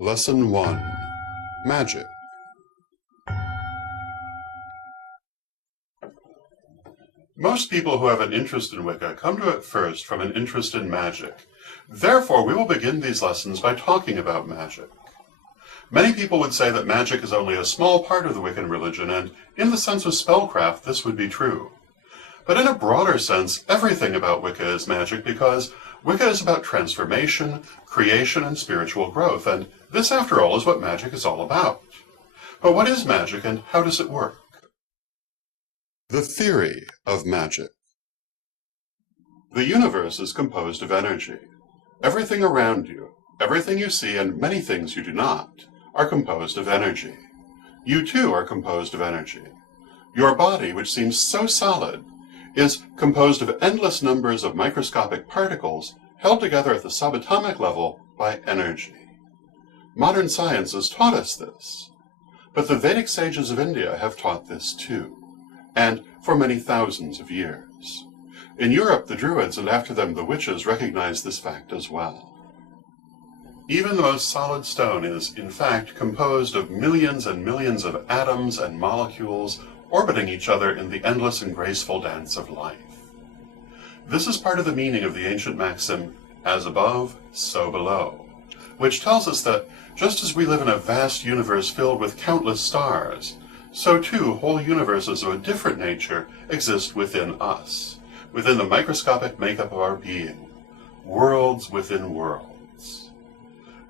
Lesson 1. Magic. Most people who have an interest in Wicca come to it first from an interest in magic. Therefore, we will begin these lessons by talking about magic. Many people would say that magic is only a small part of the Wiccan religion, and in the sense of spellcraft, this would be true. But in a broader sense, everything about Wicca is magic because Wicca is about transformation, creation, and spiritual growth, and this, after all, is what magic is all about. But what is magic, and how does it work? The theory of magic. The universe is composed of energy. Everything around you, everything you see, and many things you do not, are composed of energy. You too are composed of energy. Your body, which seems so solid, is composed of endless numbers of microscopic particles held together at the subatomic level by energy. Modern science has taught us this, but the Vedic sages of India have taught this too, and for many thousands of years. In Europe, the Druids and after them the witches recognized this fact as well. Even the most solid stone is, in fact, composed of millions and millions of atoms and molecules orbiting each other in the endless and graceful dance of life. This is part of the meaning of the ancient maxim, as above, so below, which tells us that just as we live in a vast universe filled with countless stars, so too whole universes of a different nature exist within us, within the microscopic makeup of our being, worlds within worlds.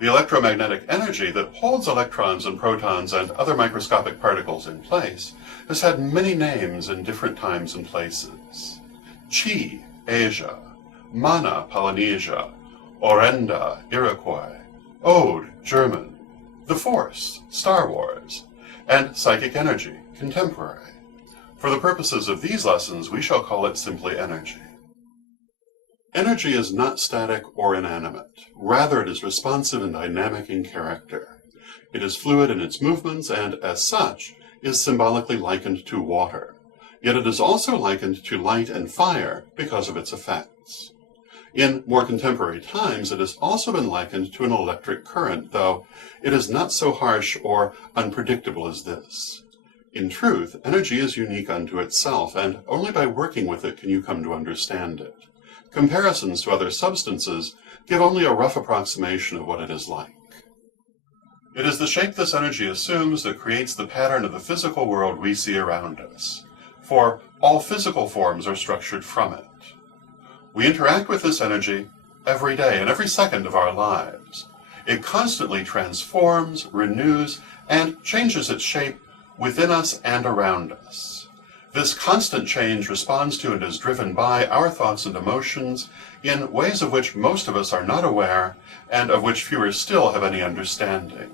The electromagnetic energy that holds electrons and protons and other microscopic particles in place has had many names in different times and places. Chi, Asia; Mana, Polynesia; Orenda, Iroquois; Ode, German; the Force, Star Wars; and psychic energy, contemporary. For the purposes of these lessons, we shall call it simply energy. Energy is not static or inanimate. Rather, it is responsive and dynamic in character. It is fluid in its movements and, as such, is symbolically likened to water. Yet it is also likened to light and fire because of its effects. In more contemporary times, it has also been likened to an electric current, though it is not so harsh or unpredictable as this. In truth, energy is unique unto itself, and only by working with it can you come to understand it. Comparisons to other substances give only a rough approximation of what it is like. It is the shape this energy assumes that creates the pattern of the physical world we see around us, for all physical forms are structured from it. We interact with this energy every day and every second of our lives. It constantly transforms, renews, and changes its shape within us and around us. This constant change responds to and is driven by our thoughts and emotions in ways of which most of us are not aware and of which fewer still have any understanding.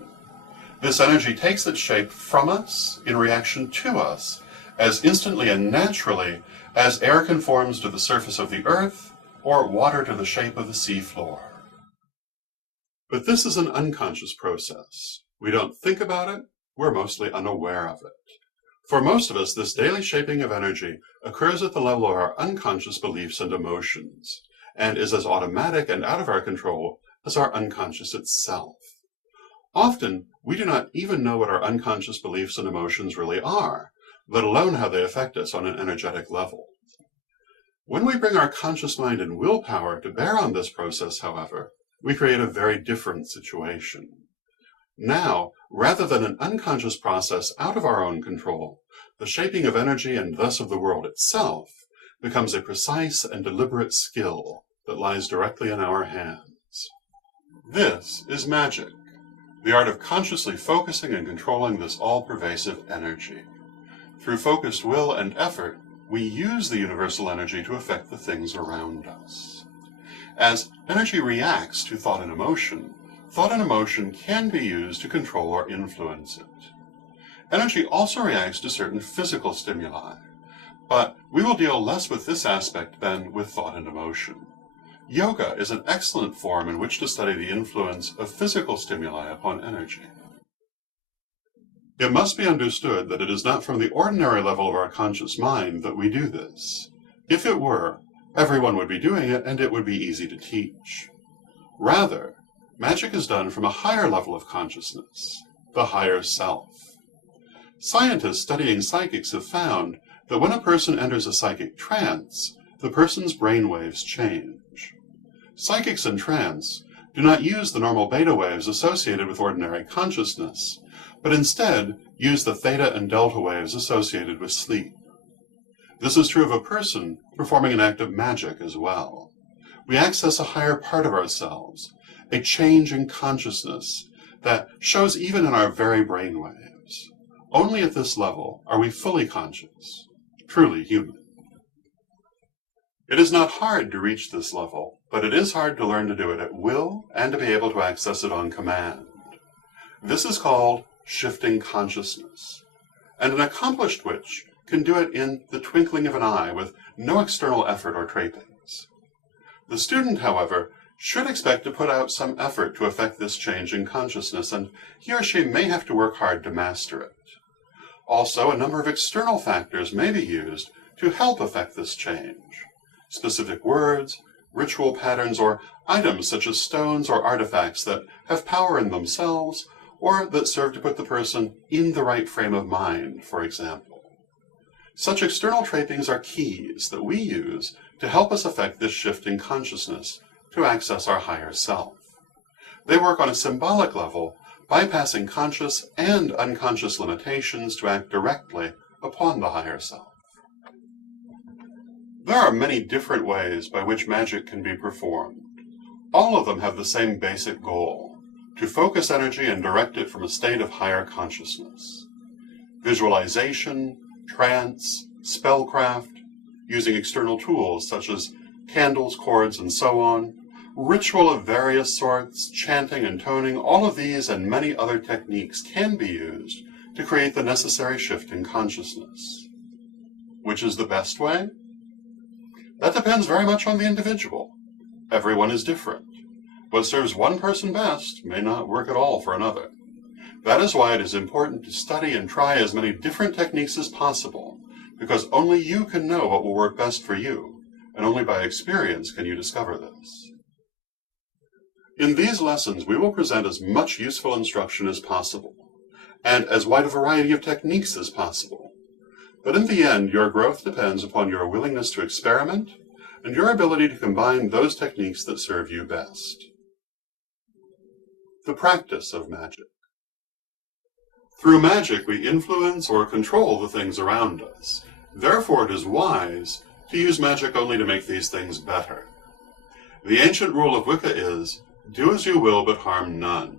This energy takes its shape from us in reaction to us as instantly and naturally as air conforms to the surface of the earth or water to the shape of the sea floor. But this is an unconscious process. We don't think about it, we're mostly unaware of it. For most of us, this daily shaping of energy occurs at the level of our unconscious beliefs and emotions, and is as automatic and out of our control as our unconscious itself. Often, we do not even know what our unconscious beliefs and emotions really are, let alone how they affect us on an energetic level. When we bring our conscious mind and willpower to bear on this process, however, we create a very different situation. Now, rather than an unconscious process out of our own control, the shaping of energy and thus of the world itself becomes a precise and deliberate skill that lies directly in our hands. This is magic, the art of consciously focusing and controlling this all-pervasive energy. Through focused will and effort, we use the universal energy to affect the things around us. As energy reacts to thought and emotion can be used to control or influence it. Energy also reacts to certain physical stimuli, but we will deal less with this aspect than with thought and emotion. Yoga is an excellent form in which to study the influence of physical stimuli upon energy. It must be understood that it is not from the ordinary level of our conscious mind that we do this. If it were, everyone would be doing it and it would be easy to teach. Rather, Magic is done from a higher level of consciousness, the higher self. Scientists studying psychics have found that when a person enters a psychic trance, the person's brainwaves change. Psychics in trance do not use the normal beta waves associated with ordinary consciousness, but instead use the theta and delta waves associated with sleep. This is true of a person performing an act of magic as well. We access a higher part of ourselves, a change in consciousness that shows even in our very brainwaves. Only at this level are we fully conscious, truly human. It is not hard to reach this level, but it is hard to learn to do it at will and to be able to access it on command. This is called shifting consciousness, and an accomplished witch can do it in the twinkling of an eye with no external effort or trappings. The student, however, should expect to put out some effort to effect this change in consciousness, and he or she may have to work hard to master it. Also, a number of external factors may be used to help effect this change. Specific words, ritual patterns, or items such as stones or artifacts that have power in themselves, or that serve to put the person in the right frame of mind, for example. Such external trappings are keys that we use to help us effect this shift in consciousness to access our higher self. They work on a symbolic level, bypassing conscious and unconscious limitations to act directly upon the higher self. There are many different ways by which magic can be performed. All of them have the same basic goal, to focus energy and direct it from a state of higher consciousness. Visualization, trance, spellcraft, using external tools such as candles, cords, and so on, ritual of various sorts, chanting and toning, all of these and many other techniques can be used to create the necessary shift in consciousness. Which is the best way? That depends very much on the individual. Everyone is different. What serves one person best may not work at all for another. That is why it is important to study and try as many different techniques as possible, because only you can know what will work best for you, and only by experience can you discover this. In these lessons, we will present as much useful instruction as possible, and as wide a variety of techniques as possible. But in the end, your growth depends upon your willingness to experiment and your ability to combine those techniques that serve you best. The practice of magic. Through magic, we influence or control the things around us. Therefore, it is wise to use magic only to make these things better. The ancient rule of Wicca is, do as you will, but harm none.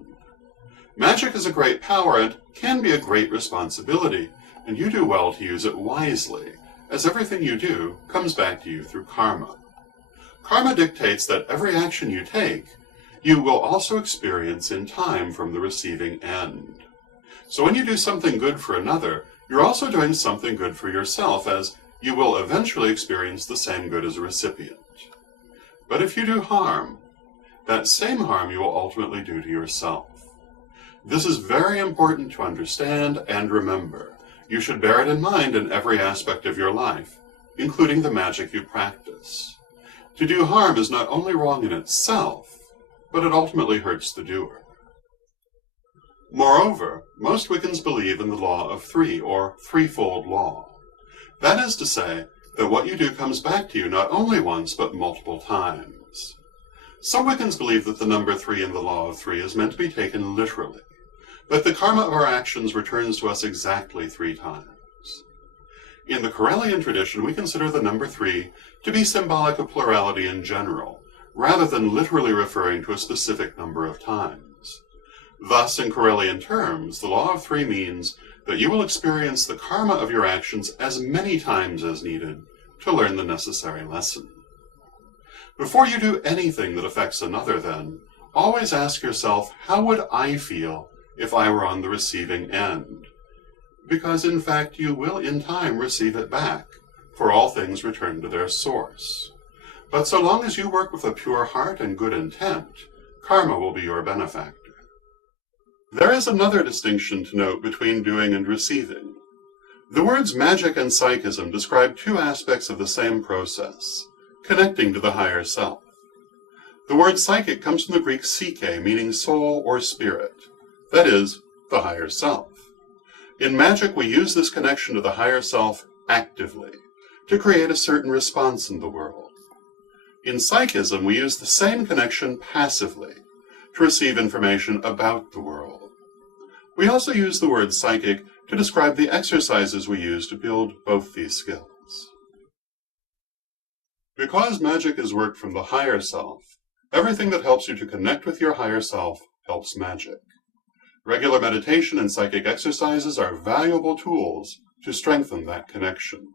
Magic is a great power and can be a great responsibility, and you do well to use it wisely, as everything you do comes back to you through karma. Karma dictates that every action you take, you will also experience in time from the receiving end. So when you do something good for another, you're also doing something good for yourself, as you will eventually experience the same good as a recipient. But if you do harm, that same harm you will ultimately do to yourself. This is very important to understand and remember. You should bear it in mind in every aspect of your life, including the magic you practice. To do harm is not only wrong in itself, but it ultimately hurts the doer. Moreover, most Wiccans believe in the law of three, or threefold law. That is to say, that what you do comes back to you not only once, but multiple times. Some Wiccans believe that the number 3 in the law of 3 is meant to be taken literally, that the karma of our actions returns to us exactly 3 times. In the Karelian tradition, we consider the number 3 to be symbolic of plurality in general, rather than literally referring to a specific number of times. Thus, in Karelian terms, the law of 3 means that you will experience the karma of your actions as many times as needed to learn the necessary lesson. Before you do anything that affects another, then, always ask yourself, how would I feel if I were on the receiving end? Because, in fact, you will in time receive it back, for all things return to their source. But so long as you work with a pure heart and good intent, karma will be your benefactor. There is another distinction to note between doing and receiving. The words magic and psychism describe 2 aspects of the same process, connecting to the higher self. The word psychic comes from the Greek psyche, meaning soul or spirit, that is, the higher self. In magic, we use this connection to the higher self actively, to create a certain response in the world. In psychism, we use the same connection passively, to receive information about the world. We also use the word psychic to describe the exercises we use to build both these skills. Because magic is work from the higher self, everything that helps you to connect with your higher self helps magic. Regular meditation and psychic exercises are valuable tools to strengthen that connection.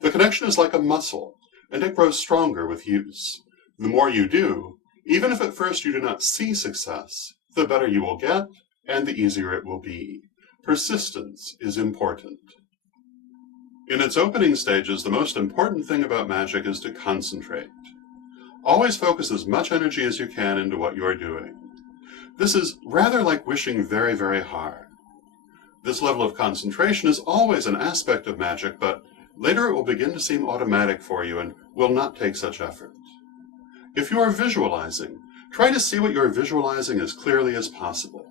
The connection is like a muscle, and it grows stronger with use. The more you do, even if at first you do not see success, the better you will get, and the easier it will be. Persistence is important. In its opening stages, the most important thing about magic is to concentrate. Always focus as much energy as you can into what you are doing. This is rather like wishing very, very hard. This level of concentration is always an aspect of magic, but later it will begin to seem automatic for you and will not take such effort. If you are visualizing, try to see what you are visualizing as clearly as possible.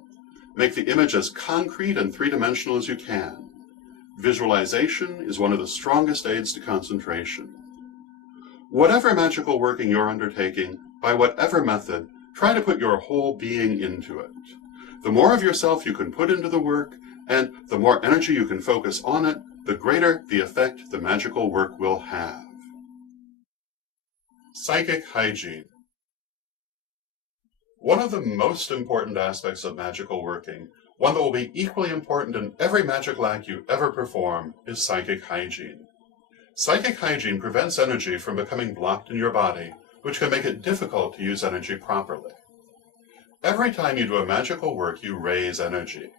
Make the image as concrete and three-dimensional as you can. Visualization is one of the strongest aids to concentration. Whatever magical working you're undertaking, by whatever method, try to put your whole being into it. The more of yourself you can put into the work, and the more energy you can focus on it, the greater the effect the magical work will have. Psychic hygiene. One of the most important aspects of magical working, one that will be equally important in every magical act you ever perform, is psychic hygiene. Psychic hygiene prevents energy from becoming blocked in your body, which can make it difficult to use energy properly. Every time you do a magical work, you raise energy.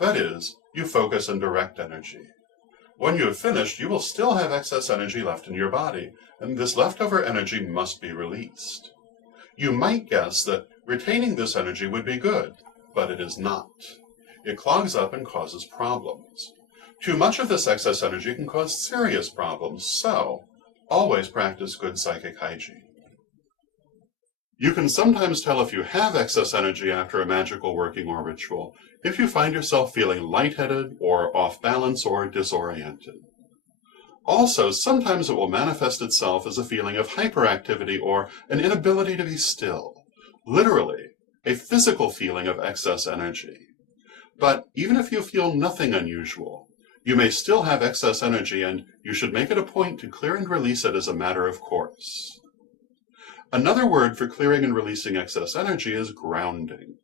That is, you focus and direct energy. When you have finished, you will still have excess energy left in your body, and this leftover energy must be released. You might guess that retaining this energy would be good, but it is not. It clogs up and causes problems. Too much of this excess energy can cause serious problems, so always practice good psychic hygiene. You can sometimes tell if you have excess energy after a magical working or ritual if you find yourself feeling lightheaded or off balance or disoriented. Also, sometimes it will manifest itself as a feeling of hyperactivity or an inability to be still. Literally, a physical feeling of excess energy. But even if you feel nothing unusual, you may still have excess energy, and you should make it a point to clear and release it as a matter of course. Another word for clearing and releasing excess energy is grounding.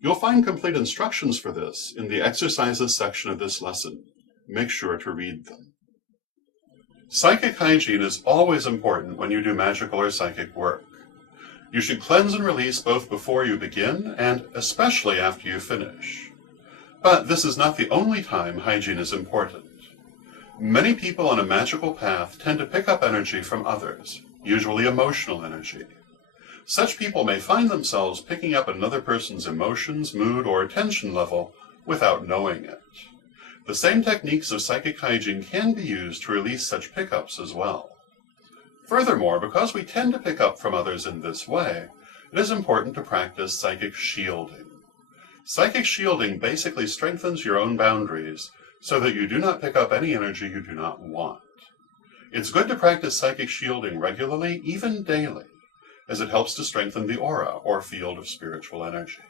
You'll find complete instructions for this in the exercises section of this lesson. Make sure to read them. Psychic hygiene is always important when you do magical or psychic work. You should cleanse and release both before you begin and especially after you finish. But this is not the only time hygiene is important. Many people on a magical path tend to pick up energy from others, usually emotional energy. Such people may find themselves picking up another person's emotions, mood, or tension level without knowing it. The same techniques of psychic hygiene can be used to release such pickups as well. Furthermore, because we tend to pick up from others in this way, it is important to practice psychic shielding. Psychic shielding basically strengthens your own boundaries so that you do not pick up any energy you do not want. It's good to practice psychic shielding regularly, even daily, as it helps to strengthen the aura or field of spiritual energy.